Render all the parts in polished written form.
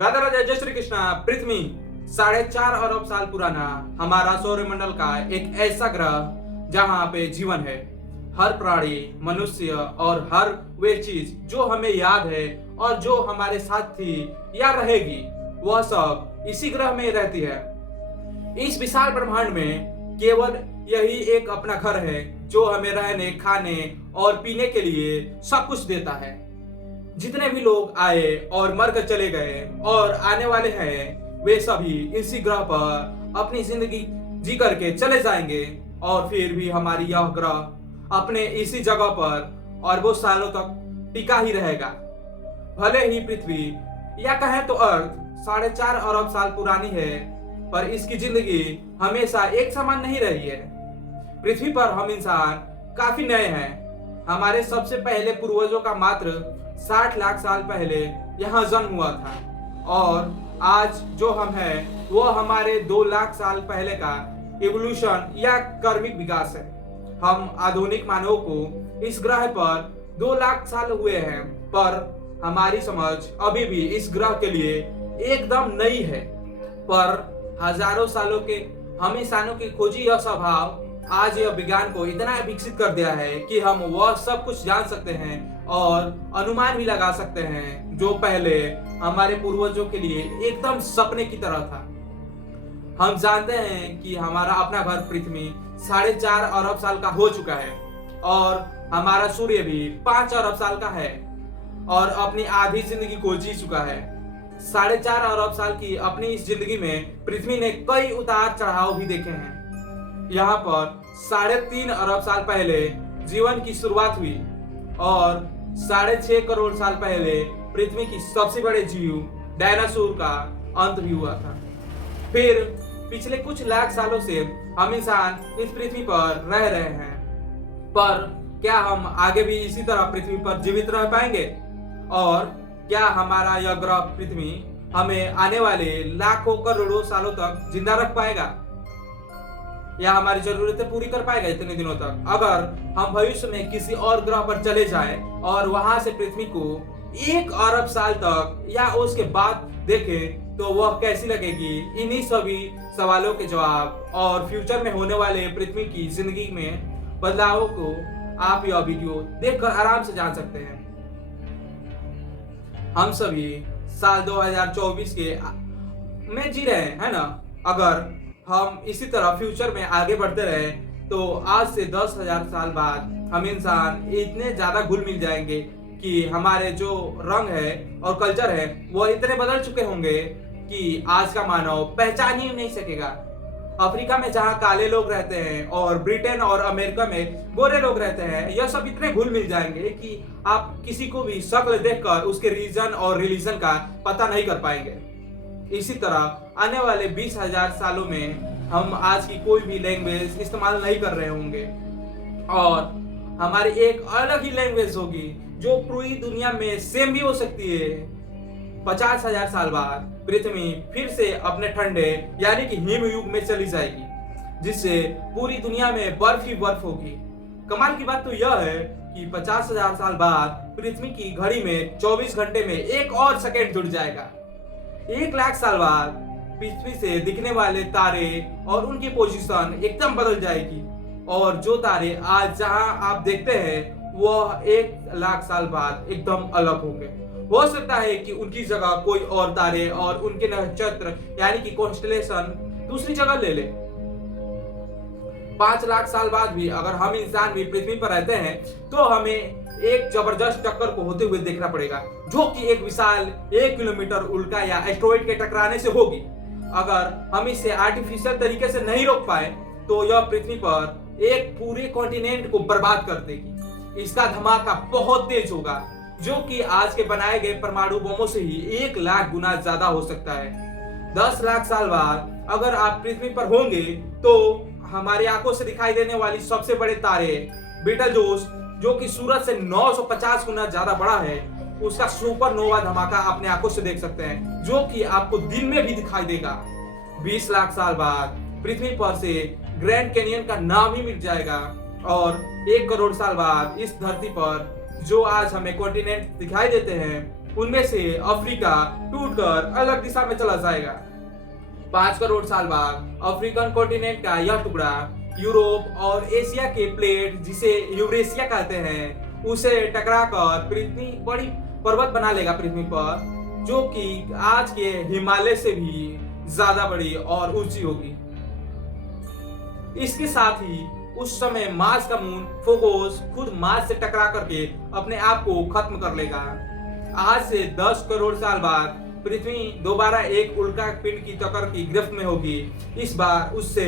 राधा राधा जय श्री कृष्णा। पृथ्वी 4.5 अरब साल पुराना हमारा सौरमंडल का एक ऐसा ग्रह जहां पे जीवन है। हर प्राणी, मनुष्य और हर वे चीज जो हमें याद है और जो हमारे साथ थी या रहेगी, वह सब इसी ग्रह में रहती है। इस विशाल ब्रह्मांड में केवल यही एक अपना घर है जो हमें रहने, खाने और पीने के लिए सब कुछ देता है। जितने भी लोग आए और मर कर चले गए और आने वाले हैं, वे सभी इसी ग्रह पर अपनी जिंदगी जी करके चले जाएंगे और फिर भी हमारी यह ग्रह अपने इसी जगह पर अरबों सालों तक टिका ही रहेगा। भले ही पृथ्वी या कहें तो अर्थ 4.5 अरब साल पुरानी है, पर इसकी जिंदगी हमेशा एक समान नहीं रही है। पृथ्वी पर हम इंसान काफी नए हैं। हमारे सबसे पहले पूर्वजों का मात्र 60 लाख साल पहले यहाँ जन्म हुआ था और आज जो हम हैं वो हमारे 2 लाख साल पहले का इवोल्यूशन या कर्मिक विकास है। हम आधुनिक मानव को इस ग्रह पर 2 लाख साल हुए हैं, पर हमारी समझ अभी भी इस ग्रह के लिए एकदम नई है। पर हजारों सालों के हम इंसानों की खोजी यह स्वभाव आज यह विज्ञान को इतना विकसित कर दिया है कि हम वह सब कुछ जान सकते हैं और अनुमान भी लगा सकते हैं जो पहले हमारे पूर्वजों के लिए एकदम सपने की तरह था। हम जानते हैं कि हमारा अपना घर पृथ्वी 4.5 अरब साल का हो चुका है और हमारा सूर्य भी 5 अरब साल का है और अपनी आधी जिंदगी को जी चुका है। 4.5 अरब साल की अपनी इस जिंदगी में पृथ्वी ने कई उतार चढ़ाव भी देखे हैं। यहाँ पर 3.5 अरब साल पहले जीवन की शुरुआत हुई और 6.5 करोड़ साल पहले पृथ्वी की सबसे बड़े जीव डायनासोर का अंत भी हुआ था। फिर पिछले कुछ लाख सालों से हम इंसान इस पृथ्वी पर रह रहे हैं, पर क्या हम आगे भी इसी तरह पृथ्वी पर जीवित रह पाएंगे? और क्या हमारा यह ग्रह पृथ्वी हमें आने वाले लाखों करोड़ों सालों तक जिंदा रख पाएगा या हमारी जरूरतें पूरी कर पाएगा इतने दिनों तक? अगर हम भविष्य में किसी और ग्रह पर चले जाएं और वहां से पृथ्वी को 1 अरब साल तक या उसके बाद देखें तो वह कैसी लगेगी? इन्हीं सभी सवालों के जवाब और फ्यूचर में होने वाले पृथ्वी की जिंदगी में बदलावों को आप यह वीडियो देखकर आराम से जान सकते हैं। हम सभी साल 2024 के में जी रहे हैं, है ना? अगर हम इसी तरह फ्यूचर में आगे बढ़ते रहे तो आज से 10,000 साल बाद हम इंसान इतने ज्यादा घुल मिल जाएंगे कि हमारे जो रंग है और कल्चर है वो इतने बदल चुके होंगे कि आज का मानव पहचान ही नहीं सकेगा। अफ्रीका में जहाँ काले लोग रहते हैं और ब्रिटेन और अमेरिका में गोरे लोग रहते हैं, यह सब इतने घुल मिल जाएंगे कि आप किसी को भी शक्ल देखकर उसके रीजन और रिलीजन का पता नहीं कर पाएंगे। इसी तरह आने वाले 20,000 सालों में हम आज की कोई भी लैंग्वेज इस्तेमाल नहीं कर रहे होंगे और हमारी एक अलग ही लैंग्वेज होगी जो पूरी दुनिया में सेम भी हो सकती है। 50,000 साल बाद पृथ्वी फिर से अपने ठंडे यानी कि हिम युग में चली जाएगी, जिससे पूरी दुनिया में बर्फ ही बर्फ होगी। कमाल की बात तो यह है कि 50,000 साल बाद पृथ्वी की घड़ी में 24 घंटे में एक और सेकेंड जुड़ जाएगा। 1 लाख साल बाद पृथ्वी से दिखने वाले तारे और उनकी पोजीशन एकदम बदल जाएगी और जो तारे आज जहां आप देखते हैं वह 1 लाख साल बाद एकदम अलग होंगे। हो सकता है कि उनकी जगह कोई और तारे और उनके नक्षत्र यानी कि कॉन्स्टेलेशन दूसरी जगह ले ले। 5 लाख साल बाद भी अगर हम इंसान भी पृथ्वी पर रहते हैं तो हमें एक जबरदस्त टक्कर को होते हुए देखना पड़ेगा, जो कि एक विशाल 1 किलोमीटर उल्का या एस्टेरॉइड के टकराने से होगी। अगर हम इसे आर्टिफिशियल तरीके से नहीं रोक पाए तो यह पृथ्वी पर एक पूरे कॉन्टिनेंट को बर्बाद कर देगी। इसका धमाका बहुत तेज होगा, जो कि आज के बनाए गए परमाणु बमों से ही 1 लाख गुना ज्यादा हो सकता है। 10 लाख साल बाद अगर आप पृथ्वी पर होंगे तो हमारी आंखों से दिखाई देने वाली सबसे बड़े तारे बीटलजोस, जो कि सूरज से 950 गुना ज्यादा बड़ा है, उसका सुपरनोवा धमाका अपने आंखों से देख सकते हैं, जो कि आपको दिन में भी दिखाई देगा। 20 लाख साल बाद पृथ्वी पर से ग्रैंड कैनियन का नाम ही मिट जाएगा और 1 करोड़ साल बाद इस धरती पर जो आज हमें कॉन्टिनेंट दिखाई देते हैं उनमें से अफ्रीका टूटकर अलग दिशा में चला जाएगा। 5 करोड़ साल बाद अफ्रीकन कॉन्टिनेंट का यह टुकड़ा यूरोप और एशिया के प्लेट, जिसे यूरेशिया कहते हैं, उसे टकराकर पृथ्वी बड़ी पर्वत बना लेगा पृथ्वी पर, जो कि आज के हिमालय से भी ज्यादा बड़ी और ऊंची होगी। इसके साथ ही उस समय मार्स का मून फोगोस खुद मार्स से टकरा करके अपने आप को खत्म कर लेगा। आज से 10 करोड़ साल बाद पृथ्वी दोबारा एक उल्का पिंड की टक्कर की गिरफ्त में होगी। इस बार उससे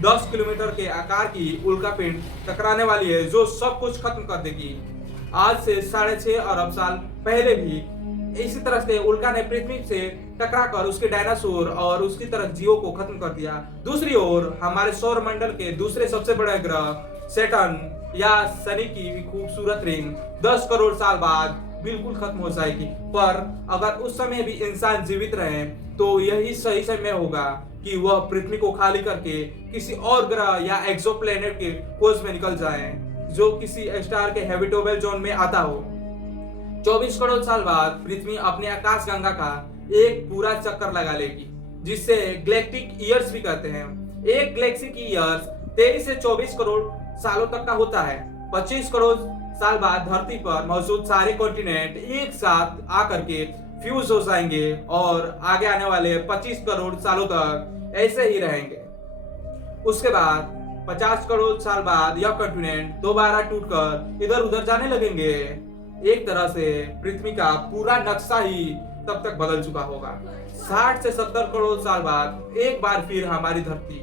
10 किलोमीटर के आकार की उल्का पिंड टकराने वाली है, जो सब कुछ खत्म कर देगी। आज से 6.5 अरब साल पहले भी इसी तरह से उल्का ने पृथ्वी से टकराकर उसके डायनासोर और उसकी तरह जीवों को खत्म कर दिया। दूसरी ओर हमारे सौर मंडल के दूसरे सबसे बड़े ग्रह सैटर्न या शनि की खूबसूरत रिंग 10 करोड़ साल बाद बिल्कुल खत्म हो जाएगी। पर अगर उस समय भी इंसान जीवित रहे तो यही सही समय होगा कि वह पृथ्वी को खाली करके किसी और ग्रह या एक्सोप्लैनेट के खोज में निकल जाएं, जो किसी स्टार के हैबिटेबल जोन में आता हो। 24 करोड़ साल बाद पृथ्वी अपने आकाश गंगा का एक पूरा चक्कर लगा लेगी, जिससे गैलेक्टिक ईयर्स भी कहते हैं। एक गैलेक्सी की ईयर्स 23 से 24 करोड़ सालों तक का होता है। 25 करोड़ साल बाद धरती पर मौजूद सारे कॉन्टिनेंट एक साथ आकर के फ्यूज हो जाएंगे और आगे आने वाले 25 करोड़ सालों तक ऐसे ही रहेंगे। उसके बाद 50 करोड़ साल बाद यह कॉन्टिनेंट दोबारा टूटकर इधर उधर जाने लगेंगे। एक तरह से पृथ्वी का पूरा नक्शा ही तब तक बदल चुका होगा। 60 से 70 करोड़ साल बाद एक बार फिर हमारी धरती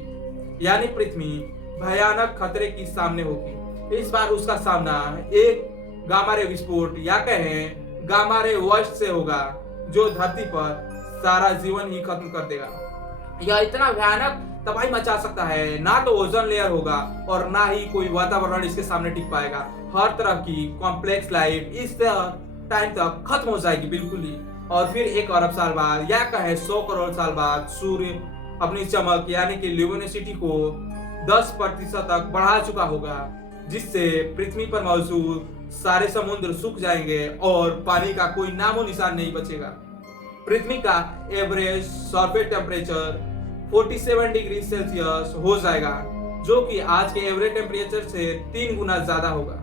यानी पृथ्वी भयानक खतरे की सामने होगी। इस बार उसका सामना एक गामा रे विस्फोट या कहें गामा रे वर्स्ट से होगा, जो धरती पर सारा जीवन ही खत्म कर देगा। यह इतना भयानक तबाही मचा सकता है, ना तो ओजोन लेयर होगा और ना ही कोई वातावरण इसके सामने टिक पाएगा। हर तरह की कॉम्प्लेक्स लाइफ इस टाइम तक खत्म हो जाएगी बिल्कुल ही। और फिर 1 अरब साल बाद या कहें 100 करोड़ साल बाद सूर्य अपनी चमक यानी कि ल्यूमिनोसिटी को 10% तक बढ़ा चुका होगा, जिससे पृथ्वी पर मौजूद सारे समुद्र सूख जाएंगे और पानी का कोई नामो निशान नहीं बचेगा। पृथ्वी का average surface temperature 47 degree Celsius हो जाएगा, जो कि आज के एवरेज टेम्परेचर से 3 गुना ज्यादा होगा।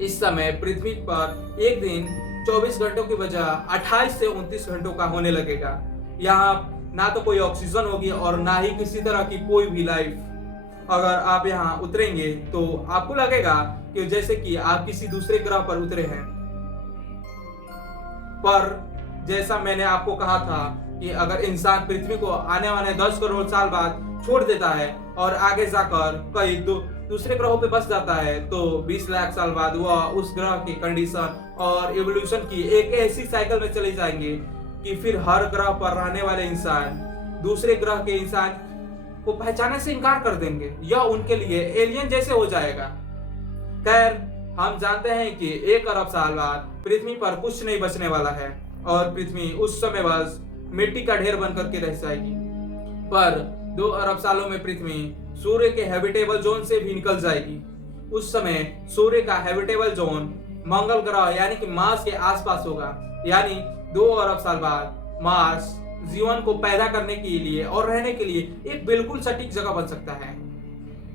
इस समय पृथ्वी पर एक दिन 24 घंटों की बजाय 28 से 29 घंटों का होने लगेगा। यहाँ ना तो कोई ऑक्सीजन होगी और ना ही किसी तरह की कोई भी लाइफ। अगर आप यहाँ उतरेंगे तो आपको लगेगा कि जैसे कि आप किसी दूसरे ग्रह पर उतरे हैं। पर जैसा मैंने आपको कहा था कि अगर इंसान पृथ्वी को आने वाले 10 करोड़ साल बाद छोड़ देता है और आगे जाकर कई दूसरे ग्रहों पे बस जाता है, तो 20 लाख साल बाद वह उस ग्रह की कंडीशन और एवोल्यूशन की एक ऐसी साइकिल में चले जाएंगे कि फिर हर ग्रह पर रहने वाले इंसान दूसरे ग्रह के इंसान को पहचानने से इनकार कर देंगे। यह उनके लिए एलियन जैसे हो जाएगा। खैर, हम जानते हैं कि 1 अरब साल बाद पृथ्वी पर कुछ नहीं बचने वाला है और पृथ्वी उस समय बस मिट्टी का ढेर बन करके रह जाएगी। पर 2 अरब सालों में पृथ्वी सूर्य के हैबिटेबल जोन से भी निकल जाएगी। उस समय सूर्य का हैबिटेबल जोन मंगल ग्रह यानी कि मार्स के आसपास होगा। यानी 2 अरब साल बाद मार्स जीवन को पैदा करने के लिए और रहने के लिए एक बिल्कुल सटीक जगह बन सकता है।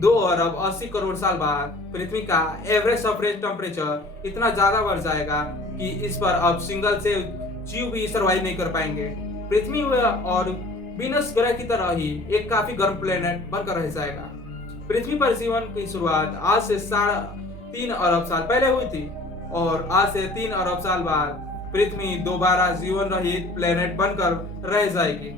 2 अरब 80 करोड़ साल बाद पृथ्वी का एवरेज सरफेस टेम्परेचर इतना ज्यादा बढ़ जाएगा कि इस पर अब सिंगल से जीव भी सर्वाइव नहीं कर पाएंगे। पृथ्वी और वीनस ग्रह की तरह ही एक काफी गर्म प्लेनेट बनकर रह जाएगा। पृथ्वी पर जीवन की शुरुआत आज से 3.5 अरब साल पहले हुई थी और आज से 3 अरब साल बाद पृथ्वी दोबारा जीवन रहित प्लेनेट बनकर रह जाएगी।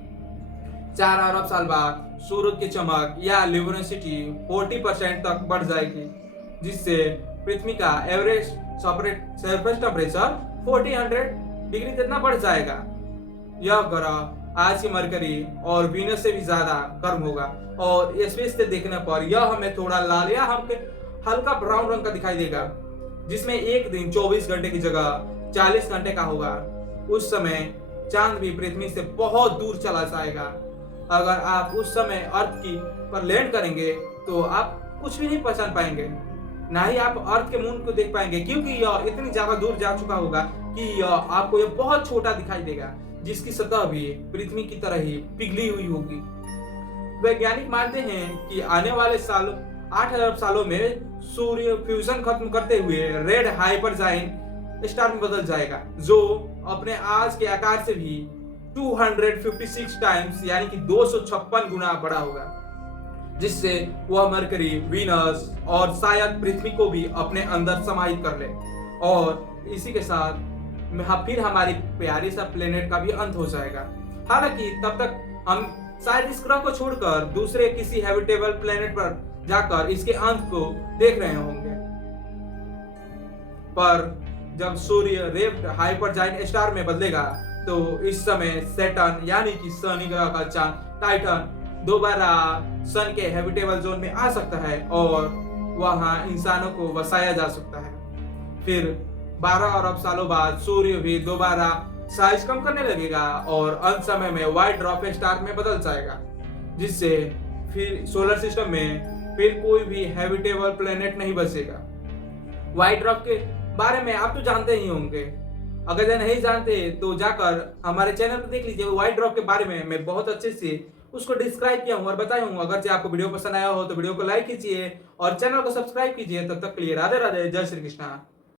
4 अरब साल बाद सूर्य की चमक या ल्यूमिनोसिटी 40% तक बढ़ जाएगी, जिससे पृथ्वी का एवरेज सरफेस टेम्परेचर 400 डिग्री जितना बढ़ जाएगा। यह ग्रह आज की मरकरी और वीनस से भी ज्यादा गर्म होगा और स्पेस से देखने पर यह हमें थोड़ा लाल या हमें हल्का ब्राउन रंग का दिखाई देगा, जिसमें एक दिन 24 घंटे की जगह 40 घंटे का होगा। उस समय चांद भी पृथ्वी से बहुत दूर चला जाएगा। अगर आप उस समय अर्थ की पर लैंड करेंगे तो आप कुछ भी नहीं पहचान पाएंगे, ना ही आप अर्थ के मून को देख पाएंगे, क्योंकि यह इतनी ज्यादा दूर जा चुका होगा कि आपको ये बहुत छोटा दिखाई देगा, जिसकी सतह भी पृथ्वी की तरह ही पिघली हुई होगी। वैज्ञानिक मानते हैं कि आने वाले साल 8 अरब सालों में सूर्य फ्यूजन खत्म करते हुए रेड हाइपरजाइंट स्टार में बदल जाएगा, जो अपने आज के आकार से भी 256 टाइम्स यानी कि 256 गुना बड़ा होगा, जिससे वह मरकरी, वीनस और शायद पृथ्वी को भी अपने अंदर समाहित कर ले। और इसी के साथ फिर हमारी प्यारी सा प्लेनेट का भी अंत हो जाएगा। हालांकि तब तक हम शायद इस ग्रह को छोड़कर दूसरे किसी हैबिटेबल प्लेनेट पर जाकर इसके अंत को देख रहे होंगे। पर जब सूर्य रेड हाइपरजाइंट स्टार में बदलेगा तो इस समय सैटर्न यानी कि शनि ग्रह का चांद टाइटन दोबारा सन के हैबिटेबल जोन में आ सकता है और वहां इंसानों को बसाया जा सकता है। फिर 12 अरब सालों बाद सूर्य भी दोबारा साइज कम करने लगेगा और अंत समय में व्हाइट ड्वार्फ स्टार में बदल जाएगा, जिससे फिर सोलर सिस्टम में फिर कोई भी हैबिटेबल प्लेनेट नहीं बचेगा। व्हाइट ड्वार्फ के बारे में आप तो जानते ही होंगे, अगर ये नहीं जानते तो जाकर हमारे चैनल पर देख लीजिए। व्हाइट ड्वार्फ के बारे में मैं बहुत अच्छे से उसको डिस्क्राइब किया हूँ और बताया हूँ। अगर आपको वीडियो पसंद आया हो तो वीडियो को लाइक कीजिए और चैनल को सब्सक्राइब कीजिए। तब तक के लिए राधे राधे, जय श्री कृष्णा।